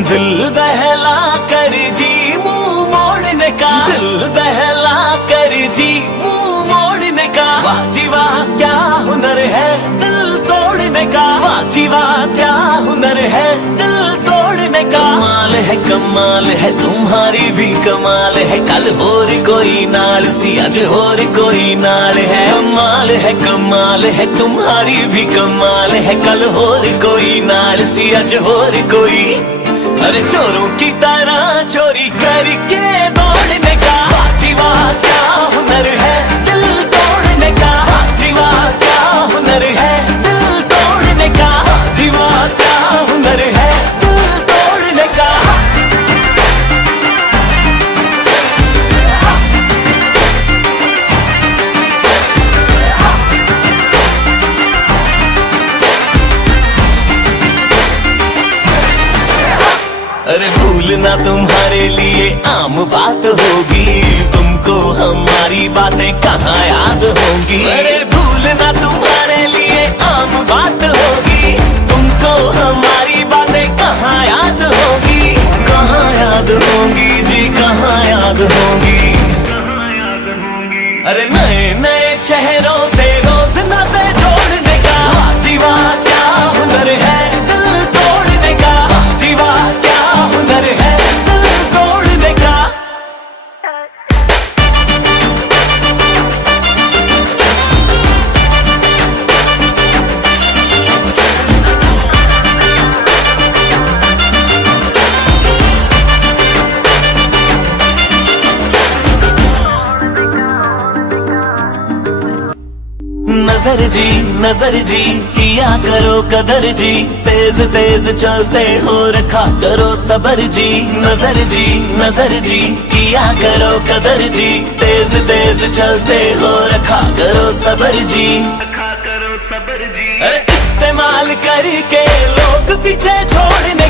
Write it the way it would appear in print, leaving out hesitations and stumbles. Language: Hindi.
दिल बहला कर जी मुंह मोड़ने का, दिल बहला कर जी मुंह मोड़ने का। वाह जी वाह क्या हुनर है दिल तोड़ने का, वाह जी वाह क्या हुनर है दिल तोड़ने का। कमाल है तुम्हारी भी कमाल है, कल होर कोई नाल सी अज होर कोई नाल है। कमाल है तुम्हारी भी कमाल है, कल होर कोई नाल सी अज होर कोई। अरे चोरों की तरह चोरी करके दौड़ने का, वाह जी वाह क्या हुनर है दिल तोड़ने का। वाह जी वाह क्या हुनर है दिल तोड़ने का, वाह जी वाह क्या हुनर है दिल तोड़ने का। अरे भूलना तुम्हारे लिए आम बात होगी, तुमको हमारी बातें कहाँ याद होंगी। अरे भूलना तुम्हारे लिए आम बात होगी, तुमको हमारी बातें कहाँ याद होंगी। कहाँ याद होंगी जी कहाँ याद होंगी। अरे नए नए चेहरों से रोज नाते जोड़ने का, वाह जी वाह क्या हुनर है दिल तोड़ने का। वाह जी वाह क्या हुनर है दिल तोड़ने का। नजर जी किया करो कदर जी, तेज तेज चलते हो रखा करो सबर जी। नजर जी किया करो कदर जी, तेज तेज चलते हो रखा करो सबर जी। अरे इस्तेमाल करके लोग पीछे छोड़ने